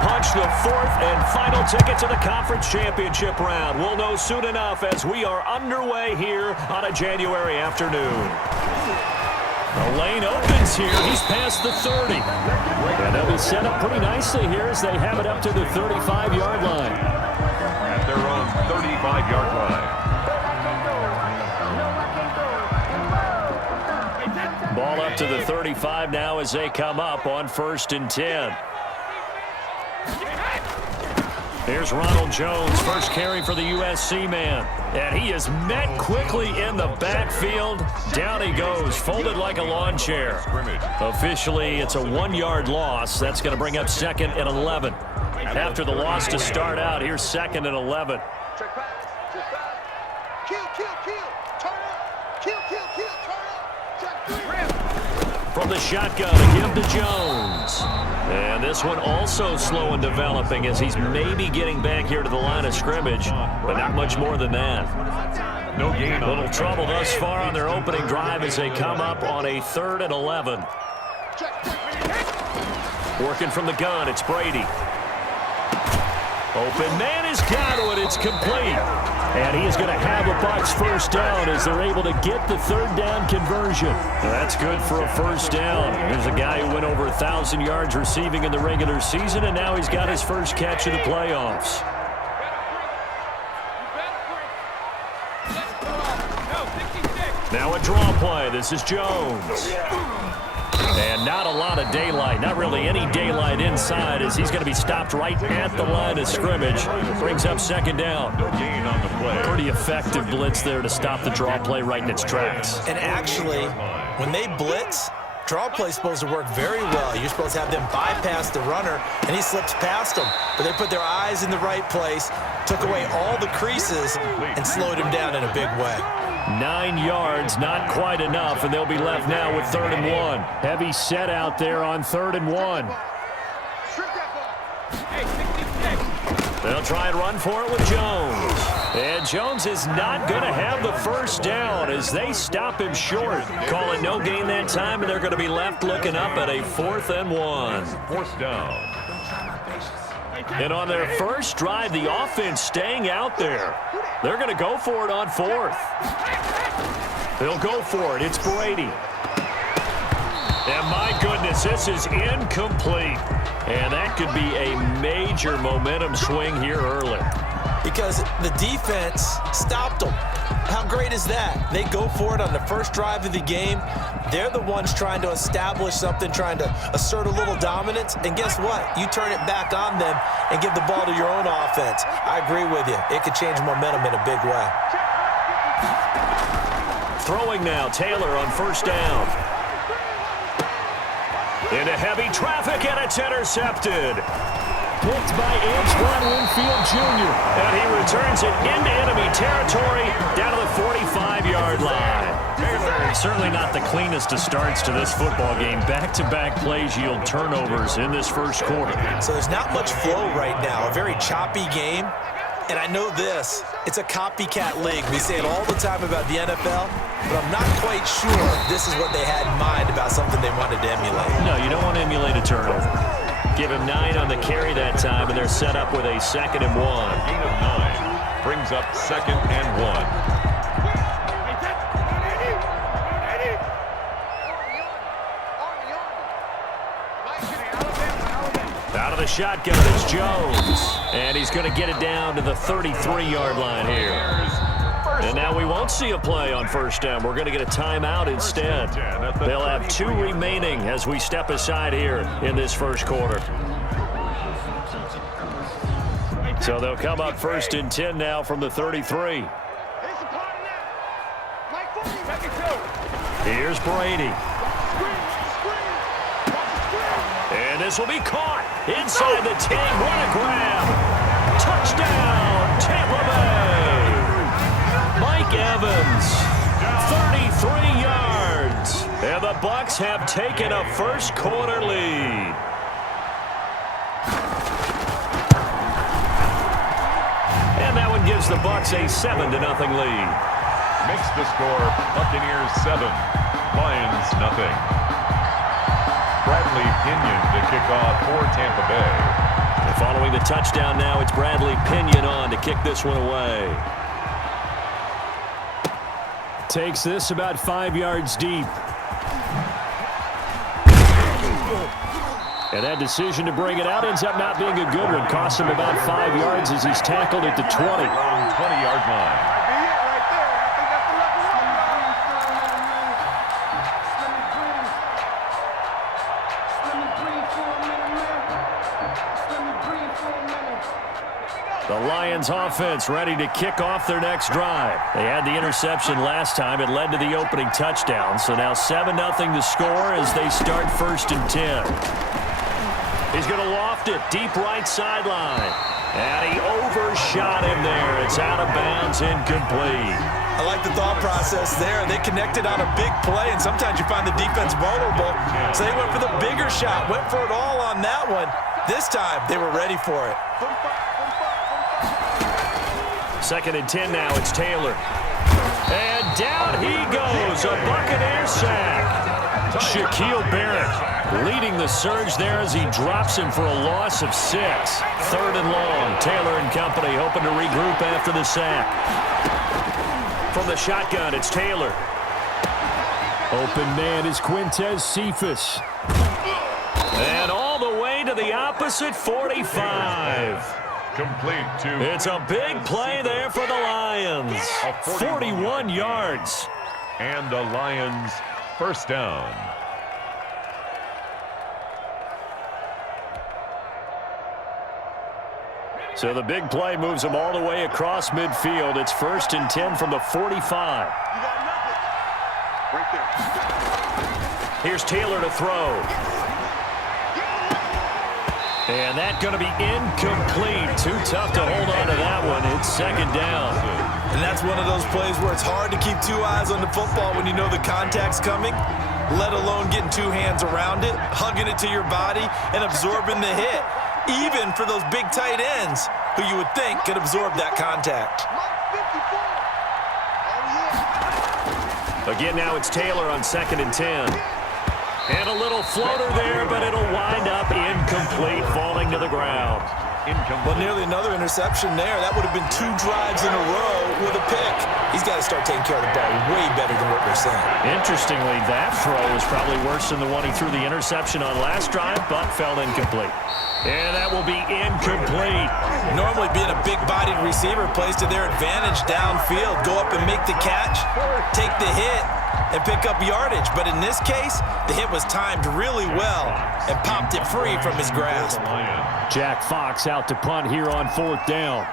punch the fourth and final ticket to the conference championship round. We'll know soon enough as we are underway here on a January afternoon. The lane opens here. He's past the 30. And they'll be set up pretty nicely here as they have it up to the 35-yard line. At their own 35-yard line. Ball up to the 35 now as they come up on 1st and 10. Here's Ronald Jones, first carry for the USC man. And he is met quickly in the backfield. Down he goes, folded like a lawn chair. Officially, it's a 1-yard loss. That's going to bring up 2nd and 11. After the loss to start out, here's 2nd and 11. From the shotgun, a give to Jones. And this one also slow in developing as he's maybe getting back here to the line of scrimmage, but not much more than that. No gain. Little trouble thus far on their opening drive as they come up on a 3rd and 11. Working from the gun, it's Brady. Open man has got it. It's complete. And he is going to have a Bucs first down as they're able to get the 3rd down conversion. That's good for a first down. There's a guy who went over 1,000 yards receiving in the regular season, and now he's got his first catch of the playoffs. Now a draw play. This is Jones. And not a lot of daylight, not really any daylight inside as he's going to be stopped right at the line of scrimmage. Brings up 2nd down. No gain on the play. Pretty effective blitz there to stop the draw play right in its tracks. And actually, when they blitz, draw play is supposed to work very well. You're supposed to have them bypass the runner, and he slips past them. But they put their eyes in the right place, took away all the creases, and slowed him down in a big way. 9 yards, not quite enough, and they'll be left now with 3rd and 1. Heavy set out there on 3rd and 1. They'll try and run for it with Jones. And Jones is not going to have the first down as they stop him short. Call it no gain that time, and they're going to be left looking up at a 4th and 1. 4th down. And on their first drive, the offense staying out there. They're going to go for it on 4th. They'll go for it. It's Brady. And my goodness, this is incomplete. And that could be a major momentum swing here early. Because the defense stopped them. How great is that? They go for it on the first drive of the game. They're the ones trying to establish something, trying to assert a little dominance. And guess what? You turn it back on them and give the ball to your own offense. I agree with you. It could change momentum in a big way. Throwing now, Taylor on 1st down. Into heavy traffic, and it's intercepted. Picked by Antoine Winfield Jr. And he returns it into enemy territory down to the 45-yard line. Certainly not the cleanest of starts to this football game. Back-to-back plays yield turnovers in this first quarter. So there's not much flow right now. A very choppy game. And I know this. It's a copycat league. We say it all the time about the NFL, but I'm not quite sure this is what they had in mind about something they wanted to emulate. No, you don't want to emulate a turnover. Give him 9 on the carry that time, and they're set up with a 2nd and 1. Gain of 9 brings up 2nd and 1. Out of the shotgun is Jones. And he's going to get it down to the 33-yard line here. And now we won't see a play on 1st down. We're going to get a timeout instead. They'll have 2 remaining as we step aside here in this first quarter. So they'll come up 1st and 10 now from the 33. Here's Brady. And this will be caught inside the 10. What a grab. Touchdown, Tampa Bay. Mike Evans, 33 yards. And the Bucs have taken a first quarter lead. And that one gives the Bucs a 7-0 lead. Makes the score Buccaneers 7, Lions nothing. Bradley Pinion to kick off for Tampa Bay. Following the touchdown now, it's Bradley Pinion on to kick this one away. Takes this about 5 yards deep. And that decision to bring it out ends up not being a good one. Costs him about 5 yards as he's tackled at the 20. Long 20-yard line. The Lions offense ready to kick off their next drive. They had the interception last time. It led to the opening touchdown. So now 7-0 to score as they start 1st and 10. He's going to loft it deep right sideline. And he overshot him there. It's out of bounds, incomplete. I like the thought process there. They connected on a big play, and sometimes you find the defense vulnerable. So they went for the bigger shot, went for it all on that one. This time, they were ready for it. 2nd and 10 now. It's Taylor. And down he goes. A Buccaneer sack. Shaquille Barrett leading the surge there as he drops him for a loss of 6. 3rd and long. Taylor and company hoping to regroup after the sack. From the shotgun, it's Taylor. Open man is Quintez Cephas. And all the way to the opposite 45. Complete to... It's a big play there for the Lions. 41 yards. And the Lions first down. So the big play moves them all the way across midfield. It's 1st and 10 from the 45. Here's Taylor to throw. And that's going to be incomplete. Too tough to hold on to that one. It's 2nd down. And that's one of those plays where it's hard to keep 2 eyes on the football when you know the contact's coming, let alone getting 2 hands around it, hugging it to your body, and absorbing the hit. Even for those big tight ends who you would think could absorb that contact. Again, now it's Taylor on 2nd and 10. And a little floater there, but it'll wind up incomplete, falling to the ground. Well, nearly another interception there. That would have been 2 drives in a row with a pick. He's got to start taking care of the ball way better than what we're saying. Interestingly, that throw was probably worse than the one he threw the interception on last drive, but fell incomplete. And that will be incomplete. Normally being a big-bodied receiver plays to their advantage downfield. Go up and make the catch, take the hit, and pick up yardage. But in this case, the hit was timed really well and popped it free from his grasp. Jack Fox out to punt here on 4th down.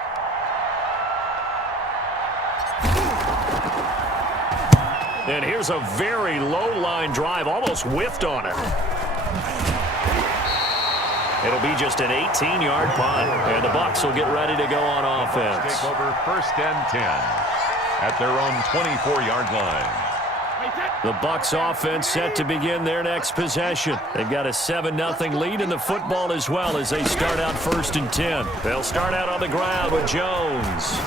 And here's a very low-line drive, almost whiffed on it. It'll be just an 18-yard punt, and the Bucs will get ready to go on offense. Take over 1st and 10 at their own 24-yard line. The Bucs offense set to begin their next possession. They've got a 7-0 lead in the football as well as they start out 1st and 10. They'll start out on the ground with Jones.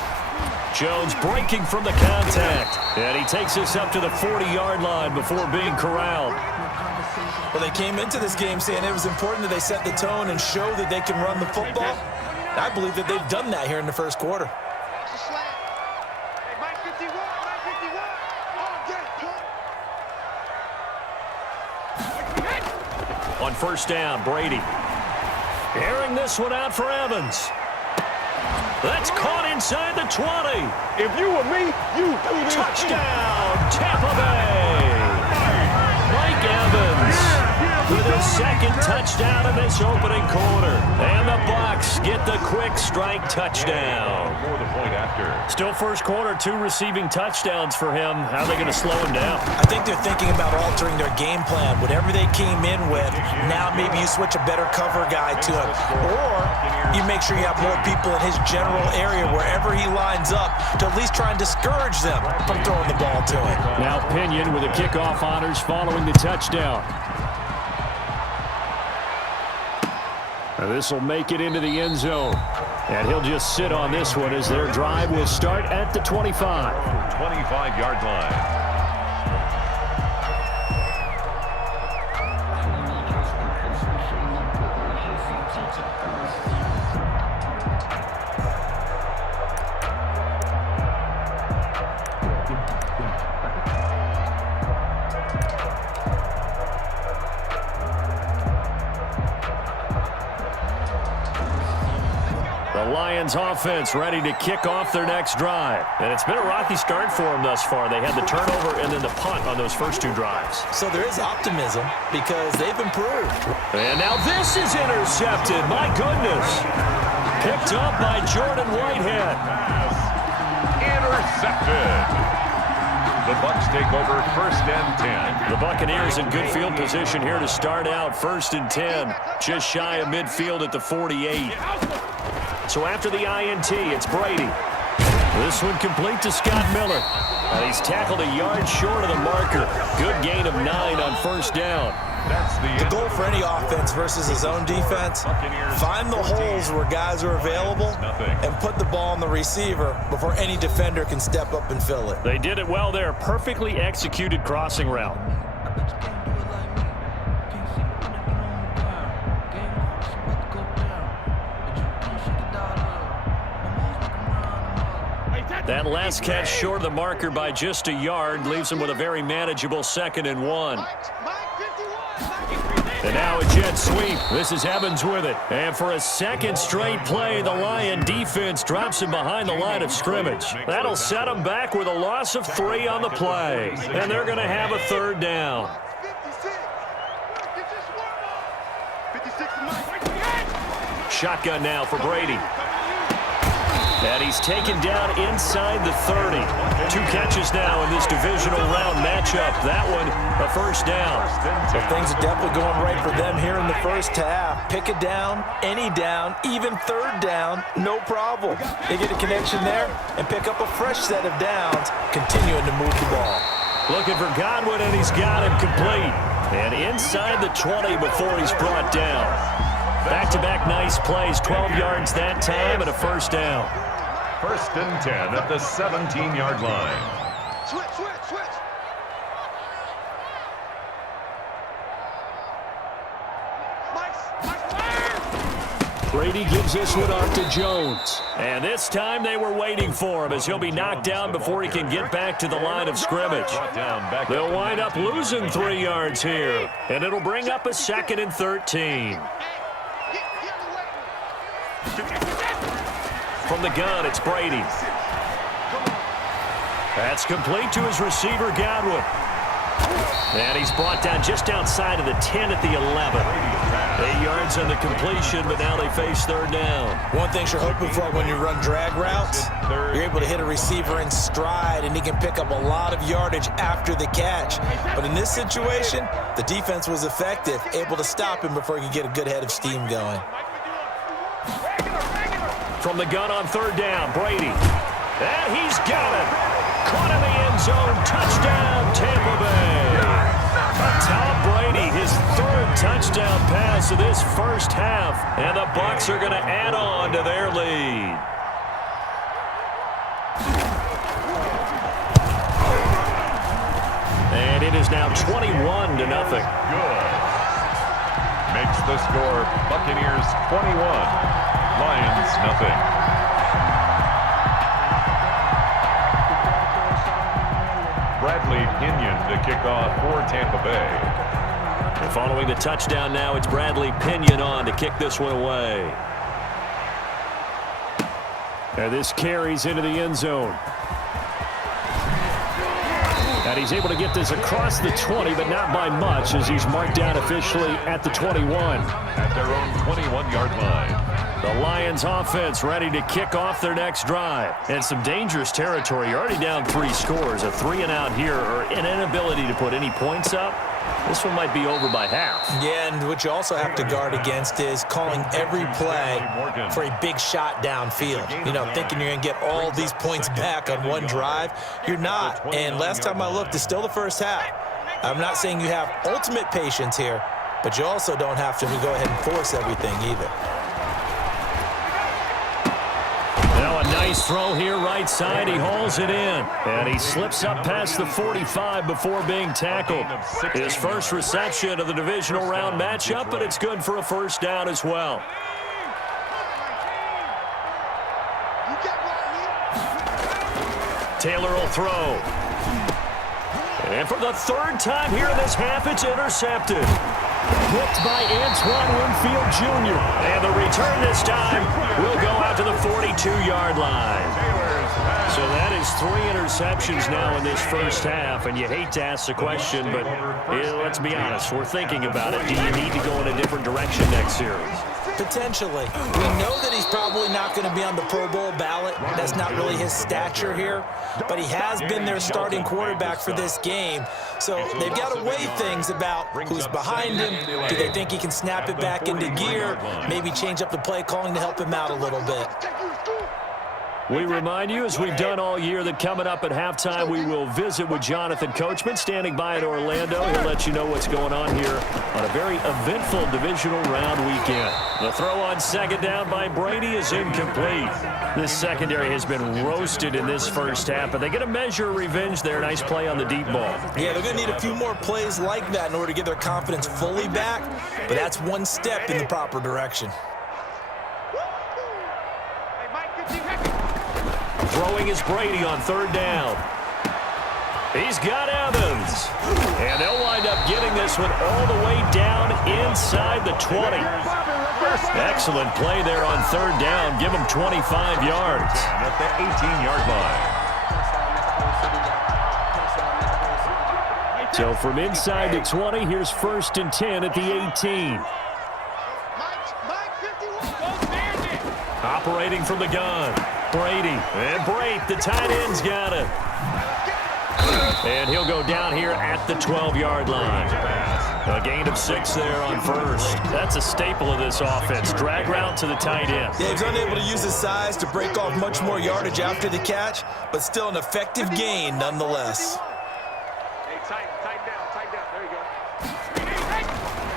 Jones breaking from the contact, and he takes us up to the 40-yard line before being corralled. Well, they came into this game saying it was important that they set the tone and show that they can run the football. I believe that they've done that here in the 1st quarter. On 1st down, Brady. Airing this one out for Evans. That's caught inside the 20. If you were me, you do this. Touchdown, Tampa Bay. Mike Evans with his 2nd touchdown of this opening quarter. And the Bucs get the quick strike touchdown. For the point after. Still 1st quarter, 2 receiving touchdowns for him. How are they going to slow him down? I think they're thinking about altering their game plan. Whatever they came in with, now maybe you switch a better cover guy to him. Or you make sure you have more people in his general area wherever he lines up to at least try and discourage them from throwing the ball to him. Now Pinion with the kickoff honors following the touchdown. This will make it into the end zone. And he'll just sit on this one as their drive will start at the 25. 25-yard line. Lions offense ready to kick off their next drive. And it's been a rocky start for them thus far. They had the turnover and then the punt on those first two drives. So there is optimism because they've improved. And now this is intercepted. My goodness. Picked up by Jordan Whitehead. Intercepted. The Bucs take over first and 10. The Buccaneers in good field position here to start out first and 10. Just shy of midfield at the 48. So after the INT, it's Brady. This one complete to Scott Miller. And he's tackled a yard short of the marker. Good gain of 9 on first down. That's The goal for any offense versus his own defense, find the holes where guys are available and put the ball on the receiver before any defender can step up and fill it. They did it well there. Perfectly executed crossing route. That last catch short of the marker by just a yard leaves him with a very manageable 2nd and 1. And now a jet sweep. This is Evans with it. And for a second straight play, the Lion defense drops him behind the line of scrimmage. That'll set him back with a loss of 3 on the play. And they're going to have a 3rd down. Shotgun now for Brady. And he's taken down inside the 30. 2 catches now in this divisional round matchup. That one, a first down. So things are definitely going right for them here in the first half. Pick a down, any down, even 3rd down, no problem. They get a connection there and pick up a fresh set of downs, continuing to move the ball. Looking for Godwin, and he's got him complete. And inside the 20 before he's brought down. Back-to-back nice plays, 12 yards that time, and a first down. First and 10 at the 17-yard line. Switch. Brady gives this one off to Jones. And this time they were waiting for him as he'll be knocked down before he can get back to the line of scrimmage. They'll wind up losing 3 yards here. And it'll bring up a 2nd and 13. From the gun, it's Brady. That's complete to his receiver, Godwin. And he's brought down just outside of the 10 at the 11. 8 yards on the completion, but now they face 3rd down. One thing you're hoping for when you run drag routes, you're able to hit a receiver in stride, and he can pick up a lot of yardage after the catch. But in this situation, the defense was effective, able to stop him before he could get a good head of steam going. From the gun on 3rd down, Brady. And he's got it. Caught in the end zone. Touchdown, Tampa Bay. Tom Brady, his 3rd touchdown pass of this first half. And the Bucs are going to add on to their lead. And it is now 21-0. Good. Makes the score Buccaneers 21, Lions nothing. Bradley Pinion to kick off for Tampa Bay. And following the touchdown now, it's Bradley Pinion on to kick this one away. And this carries into the end zone. And he's able to get this across the 20, but not by much, as he's marked down officially at the 21. At their own 21-yard line. The Lions offense ready to kick off their next drive. And some dangerous territory. You're already down 3 scores. A 3-and-out here, or an inability to put any points up. This one might be over by half. Yeah, and what you also have to guard against is calling every play for a big shot downfield. You know, thinking you're going to get all these points back on one drive. You're not. And last time I looked, it's still the first half. I'm not saying you have ultimate patience here, but you also don't have to go ahead and force everything either. Now a nice throw here right side. He hauls it in. And he slips up past the 45 before being tackled. His first reception of the divisional round matchup, but it's good for a first down as well. Taylor will throw. And for the 3rd time here in this half, it's intercepted. Picked by Antoine Winfield Jr. And the return this time will go out to the 42-yard line. So that is 3 interceptions now in this first half, and you hate to ask the question, but let's be honest, we're thinking about it. Do you need to go in a different direction next series? Potentially. We know that he's probably not going to be on the Pro Bowl ballot. That's not really his stature here, but he has been their starting quarterback for this game. So they've got to weigh things about who's behind him. Do they think he can snap it back into gear? Maybe change up the play calling to help him out a little bit. We remind you, as we've done all year, that coming up at halftime, we will visit with Jonathan Coachman, standing by in Orlando. He'll let you know what's going on here on a very eventful divisional round weekend. The throw on second down by Brady is incomplete. This secondary has been roasted in this first half, but they get a measure of revenge there. Nice play on the deep ball. Yeah, they're going to need a few more plays like that in order to get their confidence fully back, but that's one step in the proper direction. Throwing is Brady on third down. He's got Evans. And they'll wind up getting this one all the way down inside the 20. Excellent play there on third down. Give him 25 yards. At the 18-yard line. So from inside the 20, here's 1st and 10 at the 18. Operating from the gun. Brady, and Brate, the tight end's got it. And he'll go down here at the 12-yard line. A gain of 6 there on first. That's a staple of this offense. Drag route to the tight end. Yeah, he's unable to use his size to break off much more yardage after the catch, but still an effective gain nonetheless. Tighten down. There you go.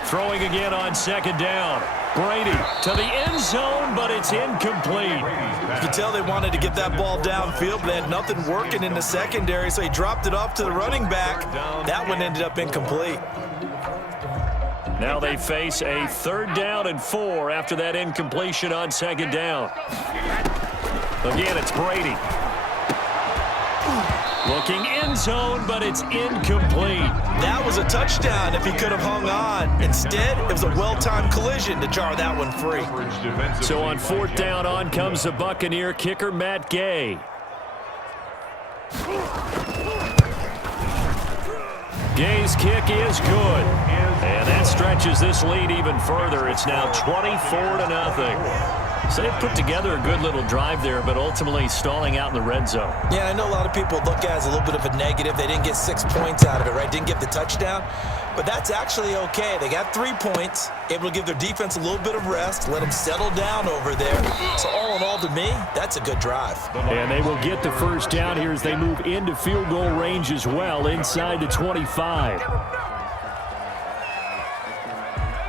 Throwing again on second down. Brady to the end zone, but it's incomplete. You could tell they wanted to get that ball downfield, but they had nothing working in the secondary, so he dropped it off to the running back. That one ended up incomplete. Now they face a 3rd down and 4 after that incompletion on second down. Again, it's Brady. Looking end zone, but it's incomplete. That was a touchdown if he could have hung on. Instead, it was a well-timed collision to jar that one free. So on 4th down, on comes the Buccaneer kicker, Matt Gay. Gay's kick is good. And that stretches this lead even further. It's now 24-0. So they put together a good little drive there, but ultimately stalling out in the red zone. Yeah, I know a lot of people look at it as a little bit of a negative. They didn't get 6 points out of it, right? Didn't get the touchdown. But that's actually okay. They got 3 points, able to give their defense a little bit of rest, let them settle down over there. So all in all, to me, that's a good drive. And they will get the first down here as they move into field goal range as well, inside the 25.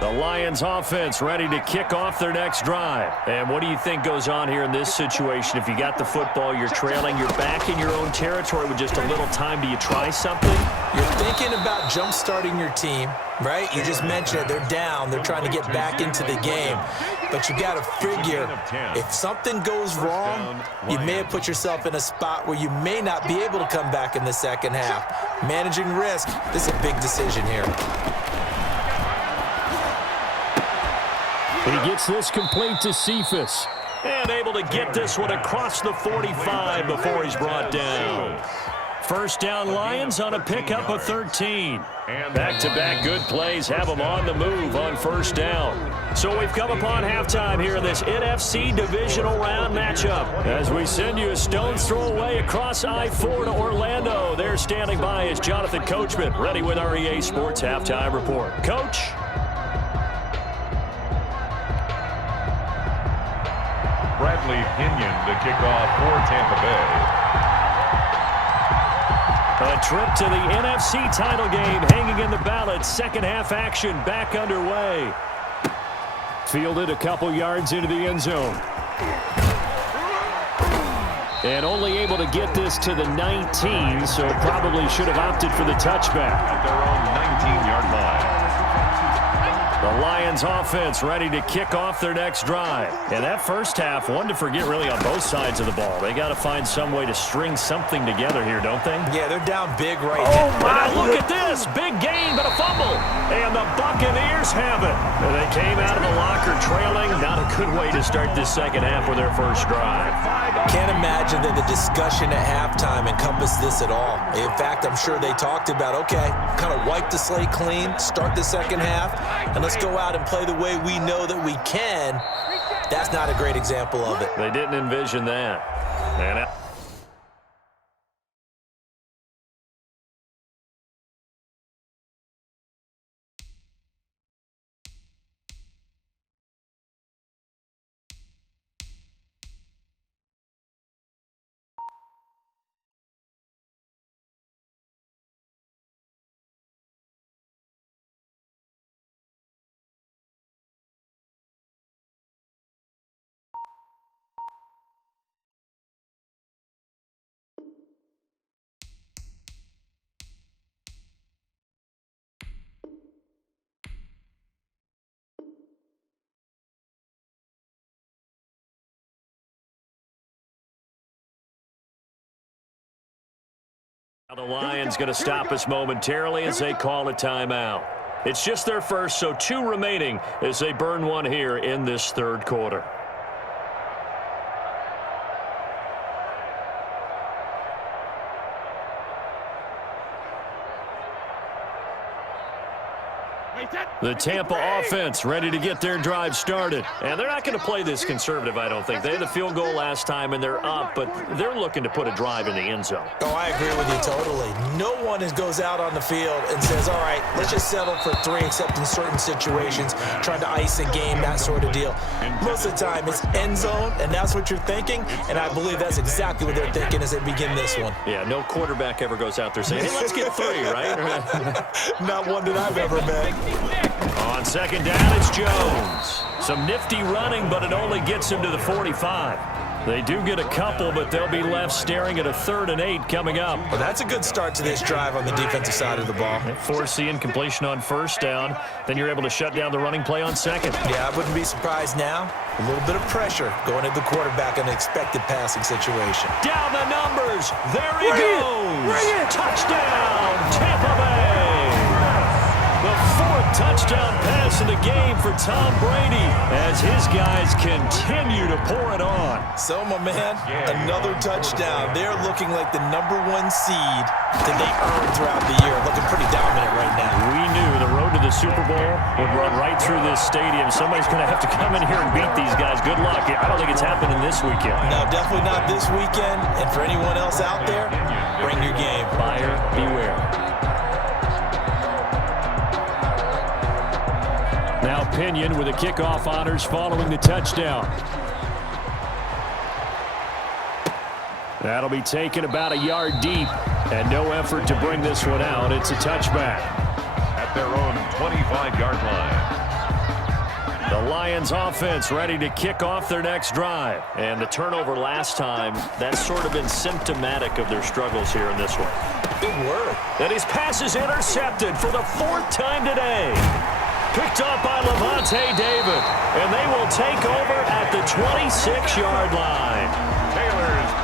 The Lions offense ready to kick off their next drive. And what do you think goes on here in this situation? If you got the football, you're trailing, you're back in your own territory with just a little time. Do you try something? You're thinking about jump-starting your team, right? You just mentioned it. They're down. They're trying to get back into the game. But you got to figure, if something goes wrong, you may have put yourself in a spot where you may not be able to come back in the second half. Managing risk, this is a big decision here. He gets this complete to Cephas. And able to get this one across the 45 before he's brought down. First down, Lions on a pickup of 13. Back-to-back good plays have them on the move on first down. So we've come upon halftime here in this NFC divisional round matchup. As we send you a stone's throw away across I-4 to Orlando. There standing by is Jonathan Coachman, ready with our EA Sports Halftime Report. Coach? Bradley Pinion to kick off for Tampa Bay. A trip to the NFC title game hanging in the balance. Second half action back underway. Fielded a couple yards into the end zone. And only able to get this to the 19, so probably should have opted for the touchback. At their own 19-yard line. The Lions offense ready to kick off their next drive. And that first half, one to forget really on both sides of the ball. They got to find some way to string something together here, don't they? Yeah, they're down big right now. Now look at this. Big gain, but a fumble. And the Buccaneers have it. And they came out of the locker trailing. Not a good way to start this second half with their first drive. Can't imagine that the discussion at halftime encompassed this at all. In fact, I'm sure they talked about, okay, kind of wipe the slate clean, start the second half, and let's go out and play the way we know that we can. That's not a great example of it. They didn't envision that. And the Lions going to stop us momentarily as they call a timeout. It's just their first, so 2 remaining as they burn one here in this third quarter. The Tampa offense ready to get their drive started. And they're not going to play this conservative, I don't think. They had the field goal last time, and they're up, but they're looking to put a drive in the end zone. Oh, I agree with you totally. No one goes out on the field and says, all right, let's just settle for 3, except in certain situations, trying to ice a game, that sort of deal. Most of the time, it's end zone, and that's what you're thinking, and I believe that's exactly what they're thinking as they begin this one. Yeah, no quarterback ever goes out there saying, hey, let's get 3, right? Not one that I've ever met. On second down, it's Jones. Some nifty running, but it only gets him to the 45. They do get a couple, but they'll be left staring at a 3rd and 8 coming up. Well, that's a good start to this drive on the defensive side of the ball. Force the incompletion on first down. Then you're able to shut down the running play on second. Yeah, I wouldn't be surprised now. A little bit of pressure going at the quarterback in an expected passing situation. Down the numbers. There he goes. Touchdown, Tampa Bay. The 4th touchdown pass of the game for Tom Brady as his guys continue to pour it on. So, my man, another touchdown. They're looking like the #1 seed that they earned throughout the year. Looking pretty dominant right now. We knew the road to the Super Bowl would run right through this stadium. Somebody's going to have to come in here and beat these guys. Good luck. I don't think it's happening this weekend. No, definitely not this weekend. And for anyone else out there, bring your game. Buyer beware. Now Pinion with the kickoff honors following the touchdown. That'll be taken about a yard deep, and no effort to bring this one out. It's a touchback. At their own 25-yard line. The Lions offense ready to kick off their next drive. And the turnover last time, that's sort of been symptomatic of their struggles here in this one. Good word. And his pass is intercepted for the 4th time today. Picked up by Levante David, and they will take over at the 26-yard line.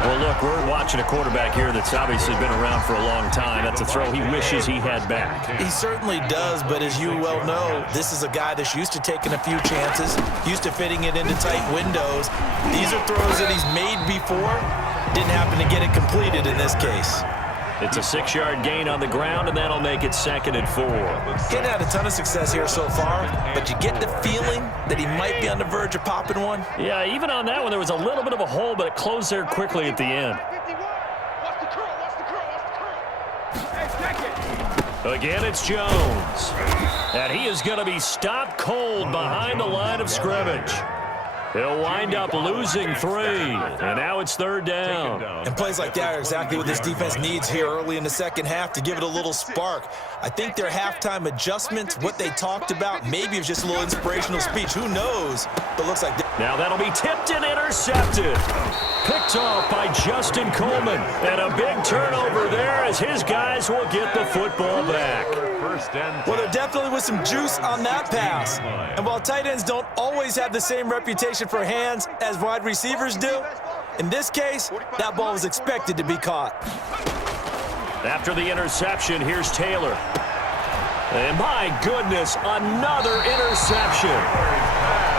Well, look, we're watching a quarterback here that's obviously been around for a long time. That's a throw he wishes he had back. He certainly does, but as you well know, this is a guy that's used to taking a few chances, used to fitting it into tight windows. These are throws that he's made before. Didn't happen to get it completed in this case. It's a 6-yard gain on the ground, and that'll make it 2nd and 4. Getting had a ton of success here so far, but you get the feeling that he might be on the verge of popping one. Yeah, even on that one, there was a little bit of a hole, but it closed there quickly at the end. Again, it's Jones. And he is going to be stopped cold behind the line of scrimmage. He'll wind up losing 3, and now it's 3rd down. And plays like that are exactly what this defense needs here early in the second half to give it a little spark. I think their halftime adjustments, what they talked about, maybe it was just a little inspirational speech. Who knows? But looks like now that'll be tipped and intercepted. Picked off by Justin Coleman. And a big turnover there as his guys will get the football back. Well, there definitely was some juice on that pass. And while tight ends don't always have the same reputation for hands as wide receivers do, in this case, that ball was expected to be caught. After the interception, here's Taylor. And my goodness, another interception.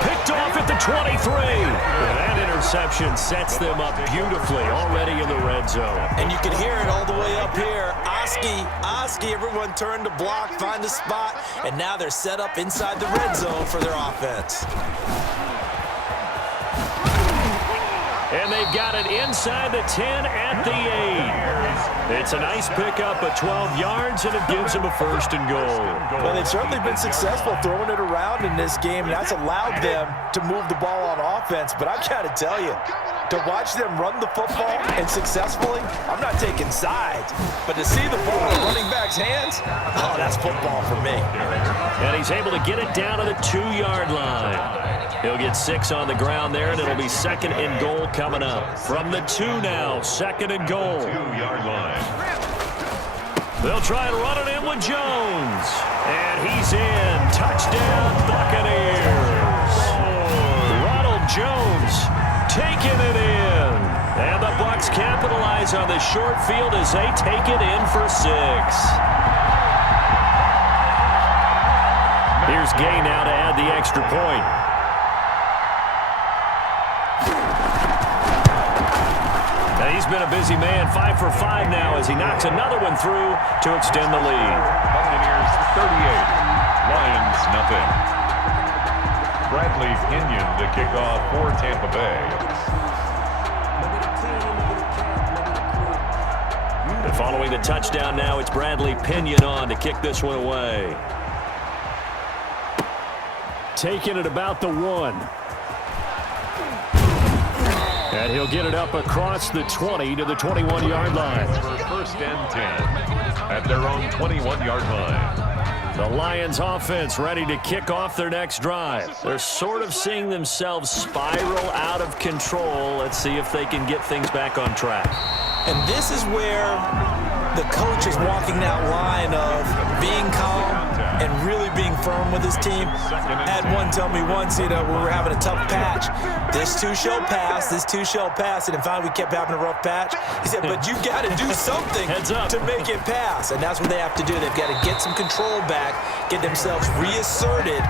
Picked off at the 23. And that interception sets them up beautifully already in the red zone. And you can hear it all the way up here. Oski, everyone turned to block, find a spot, and now they're set up inside the red zone for their offense. And they've got it inside the 10 at the 8. It's a nice pickup of 12 yards, and it gives them a 1st and goal. Well, they've certainly been successful throwing it around in this game, and that's allowed them to move the ball on offense. But I've got to tell you, to watch them run the football and successfully, I'm not taking sides. But to see the ball in the running back's hands, oh, that's football for me. And he's able to get it down to the 2-yard line. He'll get 6 on the ground there, and it'll be 2nd and goal coming up. From the 2 now, 2nd and goal. 2-yard line. They'll try and run it in with Jones. And he's in. Touchdown, Buccaneers. Ronald Jones taking it in. And the Bucs capitalize on the short field as they take it in for 6. Here's Gay now to add the extra point. He's been a busy man, 5 for 5 now as he knocks another one through to extend the lead. Buccaneers 38, Lions nothing. Bradley Pinion to kick off for Tampa Bay. And following the touchdown now, it's Bradley Pinion on to kick this one away. Taking it about the 1. And he'll get it up across the 20 to the 21-yard line. For 1st and 10 at their own 21-yard line. The Lions offense ready to kick off their next drive. They're sort of seeing themselves spiral out of control. Let's see if they can get things back on track. And this is where the coach is walking that line of being calm and really being firm with his team. I had one tell me once, we were having a tough patch. This too shall pass, this too shall pass. And finally we kept having a rough patch. He said, but you got to do something to make it pass. And that's what they have to do. They've got to get some control back, get themselves reasserted,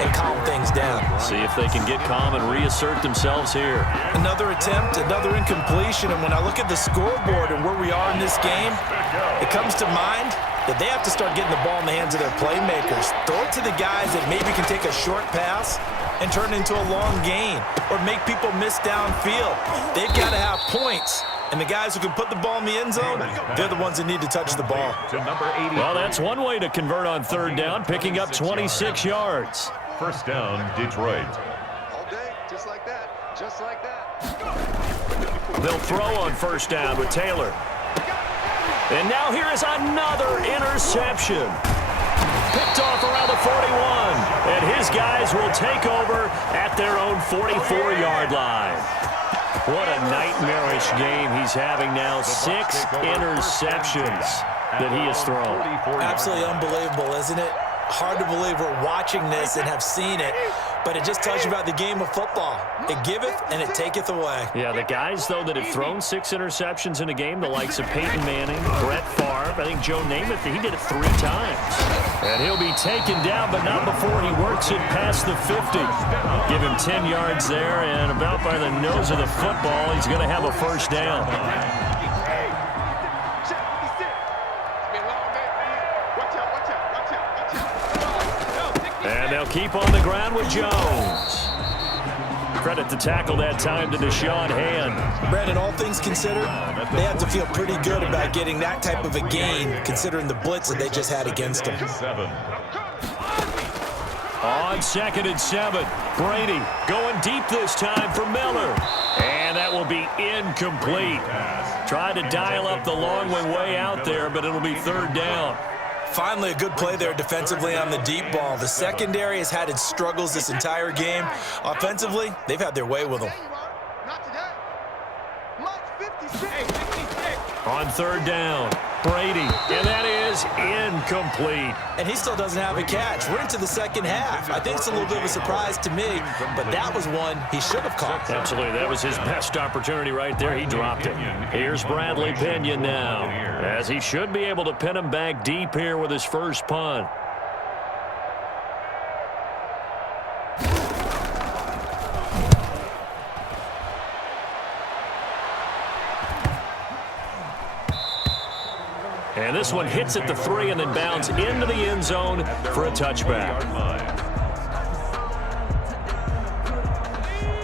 and calm things down. See if they can get calm and reassert themselves here. Another attempt, another incompletion. And when I look at the scoreboard and where we are in this game, it comes to mind that they have to start getting the ball in the hands of their playmakers. Throw it to the guys that maybe can take a short pass and turn it into a long gain or make people miss downfield. They've got to have points. And the guys who can put the ball in the end zone, they're the ones that need to touch the ball. Well, that's one way to convert on 3rd down, picking up 26 yards. 1st down, Detroit. All day, just like that, just like that. They'll throw on 1st down with Taylor. And now here is another interception. Picked off around the 41. And his guys will take over at their own 44-yard line. What a nightmarish game he's having now. 6 interceptions that he has thrown. Absolutely unbelievable, isn't it? Hard to believe we're watching this and have seen it, but it just tells you about the game of football. It giveth and it taketh away. Yeah, the guys, though, that have thrown 6 interceptions in a game, the likes of Peyton Manning, Brett Favre, I think Joe Namath, he did it 3 times. And he'll be taken down, but not before he works it past the 50. Give him 10 yards there, and about by the nose of the football, he's going to have a 1st down. And they'll keep on the ground with Jones. Credit the tackle that time to Deshaun Hand. Brandon, all things considered, they have to feel pretty good about getting that type of a gain, considering the blitz that they just had against them. 7. On 2nd and 7, Brady going deep this time for Miller. And that will be incomplete. Tried to dial up the long one way out there, but it'll be 3rd down. Finally, a good play there defensively on the deep ball. The secondary has had its struggles this entire game. Offensively, they've had their way with them. On third down, Brady, and that is incomplete. And he still doesn't have a catch. We're into the second half. I think it's a little bit of a surprise to me, but that was one he should have caught. Absolutely, that was his best opportunity right there. He dropped it. Here's Bradley Pinion now, as he should be able to pin him back deep here with his first punt. And this one hits at the 3 and then bounds into the end zone for a touchback.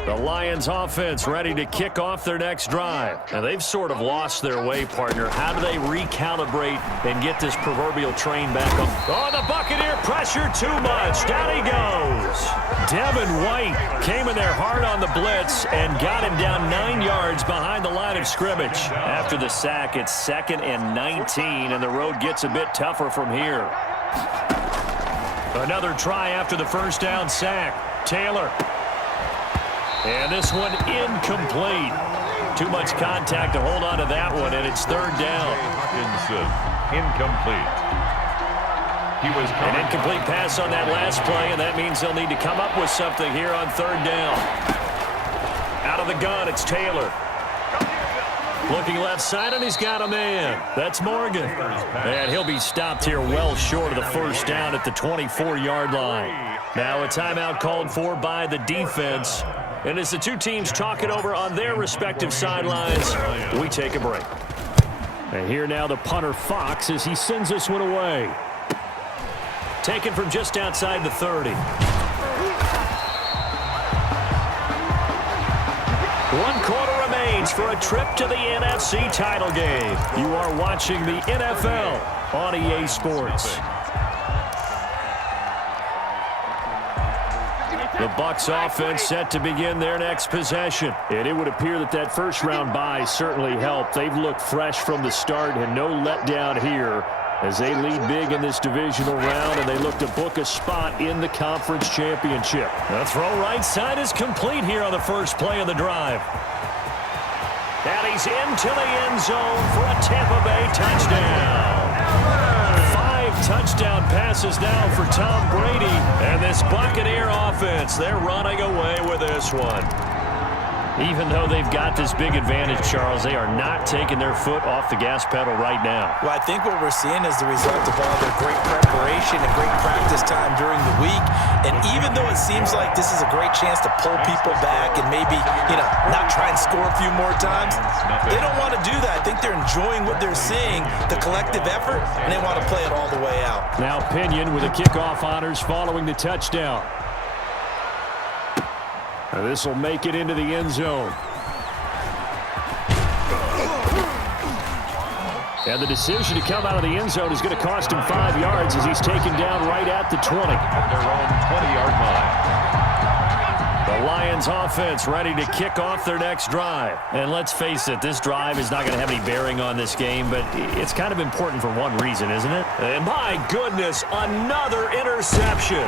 The Lions offense ready to kick off their next drive. Now they've sort of lost their way, partner. How do they recalibrate and get this proverbial train back on? Oh, the Buccaneer pressure too much. Down he goes. Devin White came in there hard on the blitz and got him down 9 yards behind the line of scrimmage. After the sack, it's 2nd and 19, and the road gets a bit tougher from here. Another try after the first down sack. Taylor. And this one incomplete. Too much contact to hold on to that one, and it's third down. Hawkinson, incomplete. He was An incomplete pass on that last play, and that means they'll need to come up with something here on third down. Out of the gun, it's Taylor. Looking left side, and he's got a man. That's Morgan. And he'll be stopped here well short of the first down at the 24-yard line. Now a timeout called for by the defense. And as the two teams talk it over on their respective sidelines, we take a break. And here now the punter, Fox, as he sends this one away. Taken from just outside the 30. 1 quarter remains for a trip to the NFC title game. You are watching the NFL on EA Sports. The Bucs offense set to begin their next possession. And it would appear that that first-round bye certainly helped. They've looked fresh from the start and no letdown here as they lead big in this divisional round, and they look to book a spot in the conference championship. The throw right side is complete here on the first play of the drive. And he's into the end zone for a Tampa Bay touchdown. 5 touchdown passes now for Tom Brady, and this Buccaneer offense, they're running away with this one. Even though they've got this big advantage, Charles, they are not taking their foot off the gas pedal right now. Well, I think what we're seeing is the result of all their great preparation and great practice time during the week. And even though it seems like this is a great chance to pull people back and maybe, not try and score a few more times, they don't want to do that. I think they're enjoying what they're seeing, the collective effort, and they want to play it all the way out. Now Pinion with the kickoff honors following the touchdown. This will make it into the end zone. And the decision to come out of the end zone is going to cost him 5 yards as he's taken down right at the 20. at their own 20-yard line. The Lions offense ready to kick off their next drive. And let's face it, this drive is not going to have any bearing on this game, but it's kind of important for one reason, isn't it? And my goodness, another interception.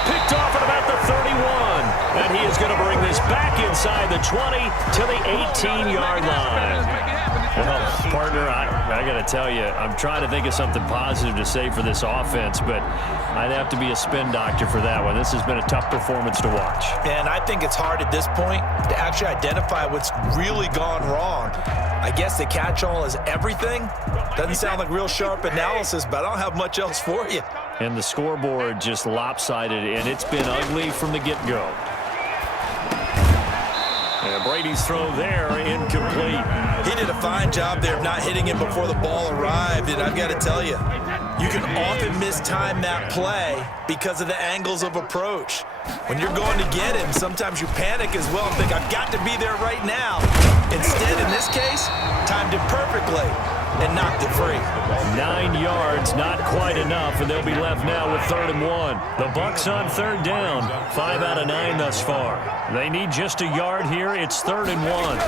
Picked off at about the 31. And he is going to bring this back inside the 20 to the 18-yard line. Well, partner, I got to tell you, I'm trying to think of something positive to say for this offense, but I'd have to be a spin doctor for that one. This has been a tough performance to watch. And I think it's hard at this point to actually identify what's really gone wrong. I guess the catch-all is everything. Doesn't sound like real sharp analysis, but I don't have much else for you. And the scoreboard just lopsided, and it's been ugly from the get-go. And Brady's throw there, incomplete. He did a fine job there of not hitting him before the ball arrived, and I've got to tell you, you can often mistime that play because of the angles of approach. When you're going to get him, sometimes you panic as well and think, I've got to be there right now. Instead, in this case, timed it perfectly and knocked it free. 9 yards, not quite enough, and they'll be left now with 3rd and 1. The Bucs on 3rd down, 5 out of 9 thus far. They need just a yard here. It's 3rd and 1.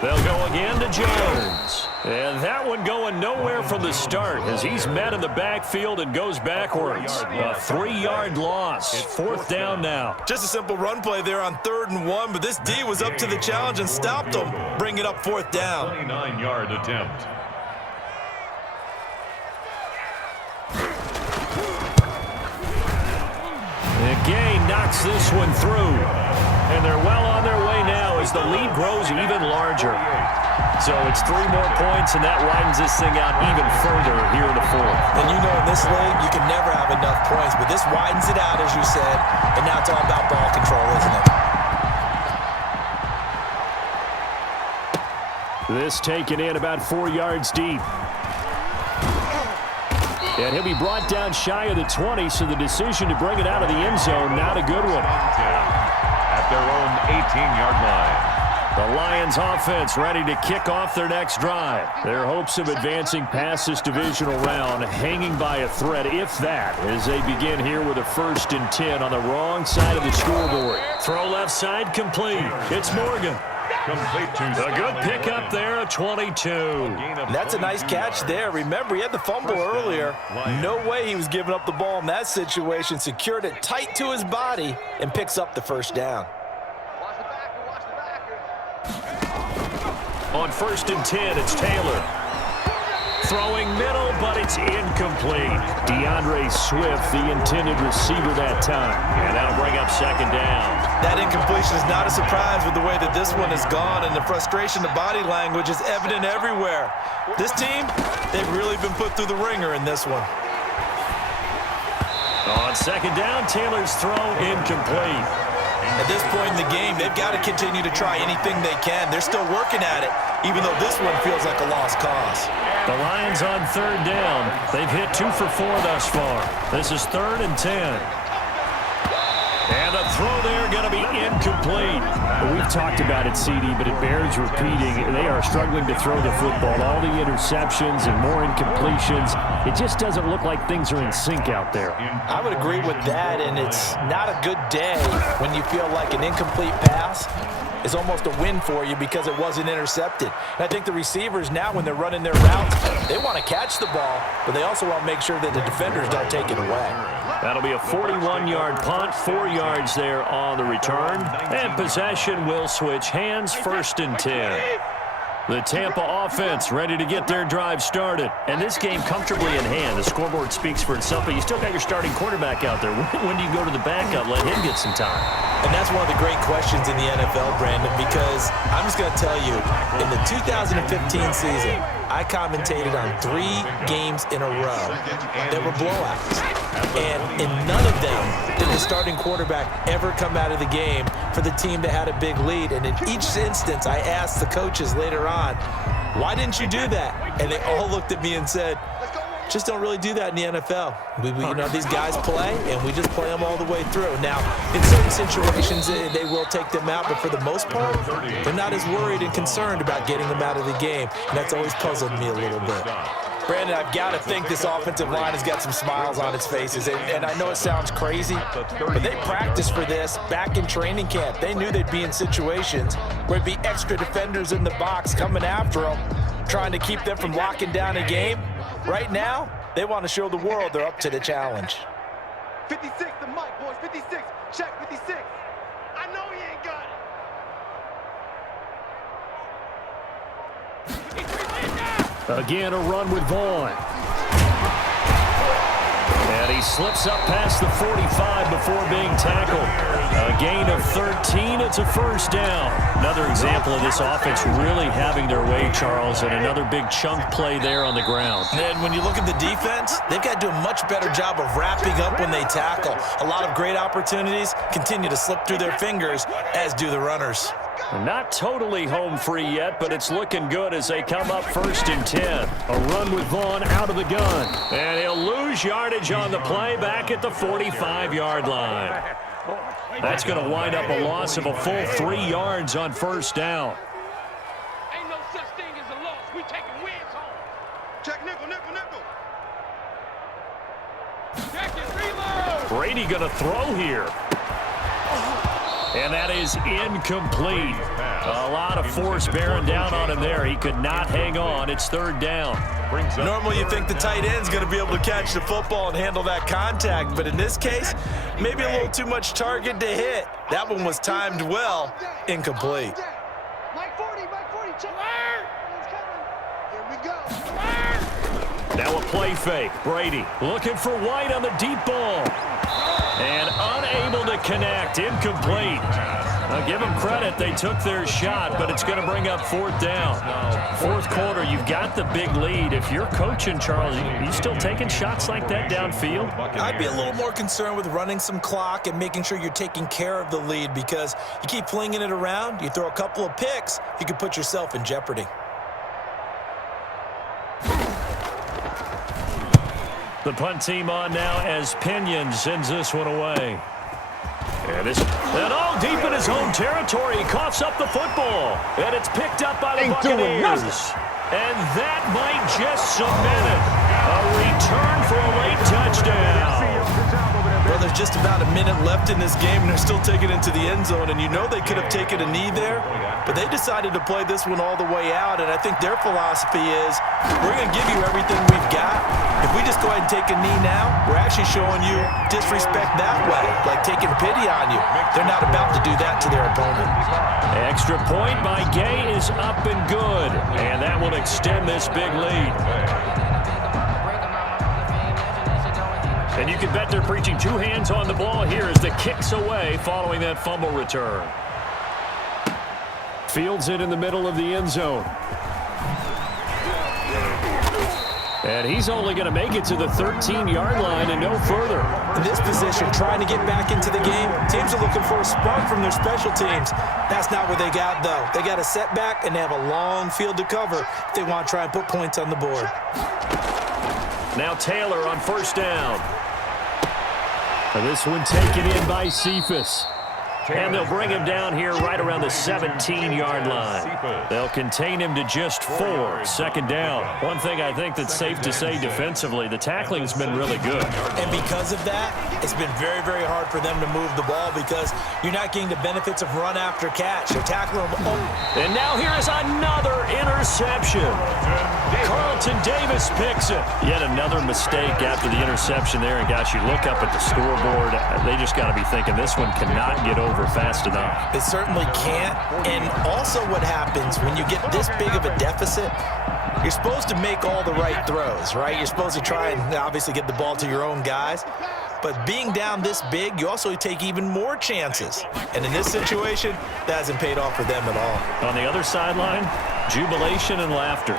They'll go again to Jones. And that one going nowhere from the start as he's met in the backfield and goes backwards. A 3-yard loss. 4th down now. Just a simple run play there on 3rd and 1, but this D was up to the challenge and stopped him. Bring it up 4th down. 29-yard attempt. Again knocks this one through. And they're well on their way now as the lead grows even larger. So it's 3 more points, and that widens this thing out even further here in the 4th. And you know in this league, you can never have enough points, but this widens it out, as you said, and now it's all about ball control, isn't it? This taken in about 4 yards deep. And he'll be brought down shy of the 20, so the decision to bring it out of the end zone, not a good one. At their own 18-yard line. The Lions offense ready to kick off their next drive. Their hopes of advancing past this divisional round hanging by a thread, if that, as they begin here with a 1st and 10 on the wrong side of the scoreboard. Throw left side complete. It's Morgan. Complete to A good pickup there at 22. That's a nice catch there. Remember, he had the fumble earlier. No way he was giving up the ball in that situation. Secured it tight to his body and picks up the 1st down. On 1st and 10, it's Taylor. Throwing middle, but it's incomplete. DeAndre Swift, the intended receiver that time. And that'll bring up 2nd down. That incompletion is not a surprise with the way that this one has gone, and the frustration, the body language is evident everywhere. This team, they've really been put through the ringer in this one. On 2nd down, Taylor's throw incomplete. At this point in the game, they've got to continue to try anything they can. They're still working at it, even though this one feels like a lost cause. The Lions on 3rd down. They've hit 2 for 4 thus far. This is 3rd and 10. And the throw there going to be incomplete. Well, we've talked about it, CD, but it bears repeating. They are struggling to throw the football. All the interceptions and more incompletions. It just doesn't look like things are in sync out there. I would agree with that, and it's not a good day when you feel like an incomplete pass is almost a win for you because it wasn't intercepted. And I think the receivers now, when they're running their routes, they want to catch the ball, but they also want to make sure that the defenders don't take it away. That'll be a 41-yard punt, 4 yards there on the return. And possession will switch hands, 1st and 10. The Tampa offense ready to get their drive started. And this game comfortably in hand. The scoreboard speaks for itself, but you still got your starting quarterback out there. When do you go to the backup, let him get some time? And that's one of the great questions in the NFL, Brandon, because I'm just going to tell you, in the 2015 season, I commentated on 3 games in a row that were blowouts. And in none of them did the starting quarterback ever come out of the game for the team that had a big lead. And in each instance, I asked the coaches later on, why didn't you do that? And they all looked at me and said, just don't really do that in the NFL. You know, these guys play, and we just play them all the way through. Now, in certain situations, they will take them out, but for the most part, they're not as worried and concerned about getting them out of the game, and that's always puzzled me a little bit. Brandon, I've got to think this offensive line has got some smiles on its faces, and I know it sounds crazy, but they practiced for this back in training camp. They knew they'd be in situations where there'd be extra defenders in the box coming after them, trying to keep them from locking down a game. Right now, they want to show the world they're up to the challenge. 56, the mic, boys. 56. Check 56. I know he ain't got it. Again, a run with Vaughn. And he slips up past the 45 before being tackled. A gain of 13. It's a 1st down. Another example of this offense really having their way, Charles, and another big chunk play there on the ground. And when you look at the defense, they've got to do a much better job of wrapping up when they tackle. A lot of great opportunities continue to slip through their fingers, as do the runners. Not totally home free yet, but it's looking good as they come up 1st and 10. A run with Vaughn out of the gun. And he'll lose yardage on the play back at the 45-yard line. That's going to wind up a loss of a full 3 yards on 1st down. Ain't no such thing as a loss. We taking wins home. Check nickel, nickel, nickel. Check it, reload. Brady going to throw here. And that is incomplete. A lot of force bearing down on him there. He could not hang on. It's third down. Normally you think the tight end's going to be able to catch the football and handle that contact, but in this case, maybe a little too much target to hit. That one was timed well, incomplete. Mike 40, check. It's coming. Here we go. Now a play fake. Brady looking for White on the deep ball. And unable to connect. Incomplete. Now give them credit. They took their shot, but it's going to bring up fourth down. Fourth quarter, you've got the big lead. If you're coaching, Charles, you still taking shots like that downfield? I'd be a little more concerned with running some clock and making sure you're taking care of the lead, because you keep flinging it around, you throw a couple of picks, you could put yourself in jeopardy. The punt team on now as Pinion sends this one away. And all deep in his home territory. He coughs up the football. And it's picked up by the Buccaneers. And that might just cement it. A return for a late touchdown. Well, there's just about a minute left in this game, and they're still taking it into the end zone. And you know they could have taken a knee there, but they decided to play this one all the way out. And I think their philosophy is, we're going to give you everything we've got. If we just go ahead and take a knee now, we're actually showing you disrespect that way, like taking pity on you. They're not about to do that to their opponent. Extra point by Gay is up and good. And that will extend this big lead. And you can bet they're preaching two hands on the ball here as the kick's away following that fumble return. Fields it in the middle of the end zone. And he's only going to make it to the 13-yard line and no further. In this position, trying to get back into the game, teams are looking for a spark from their special teams. That's not what they got, though. They got a setback, and they have a long field to cover if they want to try and put points on the board. Now Taylor on first down. And this one taken in by Cephas. And they'll bring him down here right around the 17-yard line. They'll contain him to just 4. Second down. One thing I think that's safe to say defensively, the tackling's been really good. And because of that, it's been very, very hard for them to move the ball because you're not getting the benefits of run after catch. They're tackling them. Oh. And now here is another interception. Carlton Davis picks it. Yet another mistake after the interception there. And, gosh, you look up at the scoreboard, they just got to be thinking this one cannot get over fast enough. It certainly can't. And also what happens when you get this big of a deficit, you're supposed to make all the right throws, right? You're supposed to try and obviously get the ball to your own guys. But being down this big, you also take even more chances. And in this situation, that hasn't paid off for them at all. On the other sideline, jubilation and laughter.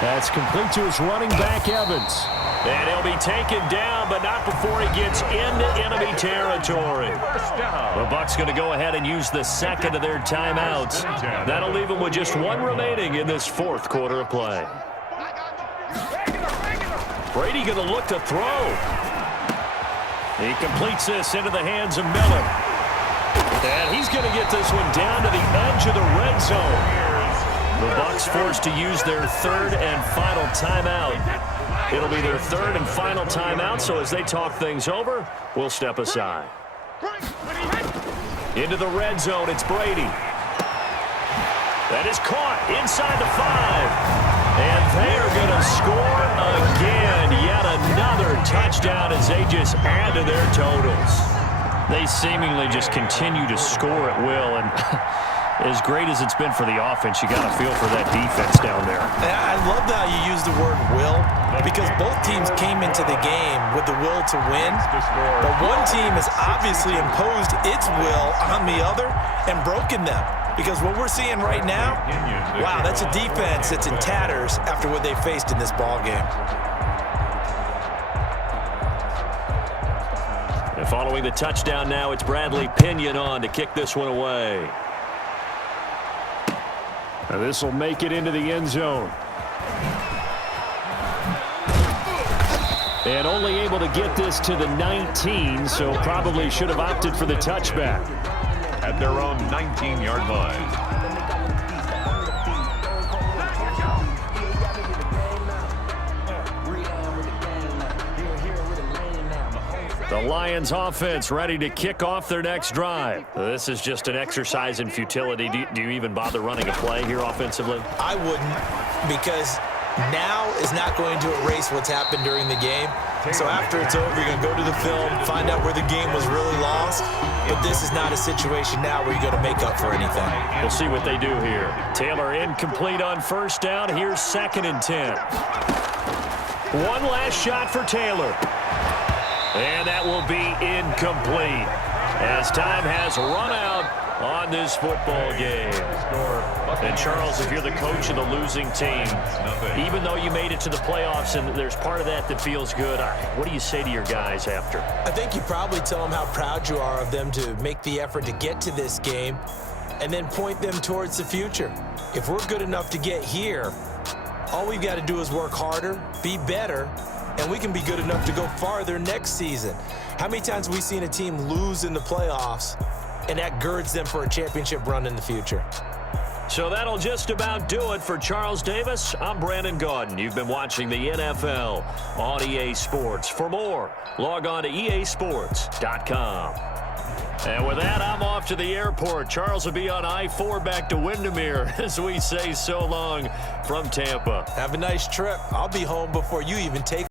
That's complete to his running back, Evans. And he'll be taken down, but not before he gets into enemy territory. The Bucs going to go ahead and use the second of their timeouts. That'll leave them with just one remaining in this fourth quarter of play. Brady going to look to throw. He completes this into the hands of Miller. And he's going to get this one down to the edge of the red zone. The Bucs forced to use their third and final timeout. It'll be their third and final timeout, so as they talk things over, we'll step aside. Into the red zone, it's Brady. That is caught inside the 5. And they are going to score again. Yet another touchdown as they just add to their totals. They seemingly just continue to score at will, and as great as it's been for the offense, you got to feel for that defense down there. I love how you use the word will, because both teams came into the game with the will to win, but one team has obviously imposed its will on the other and broken them. Because what we're seeing right now, wow, that's a defense that's in tatters after what they faced in this ball game. And following the touchdown now, it's Bradley Pinion on to kick this one away. And this will make it into the end zone. And only able to get this to the 19, so probably should have opted for the touchback. At their own 19-yard line. The The Lions offense ready to kick off their next drive. This is just an exercise in futility. Do you even bother running a play here offensively? I wouldn't, because now is not going to erase what's happened during the game. So after it's over, you're going to go to the film, find out where the game was really lost. But this is not a situation now where you're going to make up for anything. We'll see what they do here. Taylor incomplete on first down. Here's 2nd and 10. One last shot for Taylor. And that will be incomplete as time has run out on this football game. And Charles, if you're the coach of the losing team, even though you made it to the playoffs and there's part of that feels good, what do you say to your guys after? I think you probably tell them how proud you are of them to make the effort to get to this game and then point them towards the future. If we're good enough to get here, all we've got to do is work harder, be better, and we can be good enough to go farther next season. How many times have we seen a team lose in the playoffs, and that girds them for a championship run in the future? So that'll just about do it for Charles Davis. I'm Brandon Gaudin. You've been watching the NFL on EA Sports. For more, log on to easports.com. And with that, I'm off to the airport. Charles will be on I-4 back to Windermere as we say so long from Tampa. Have a nice trip. I'll be home before you even take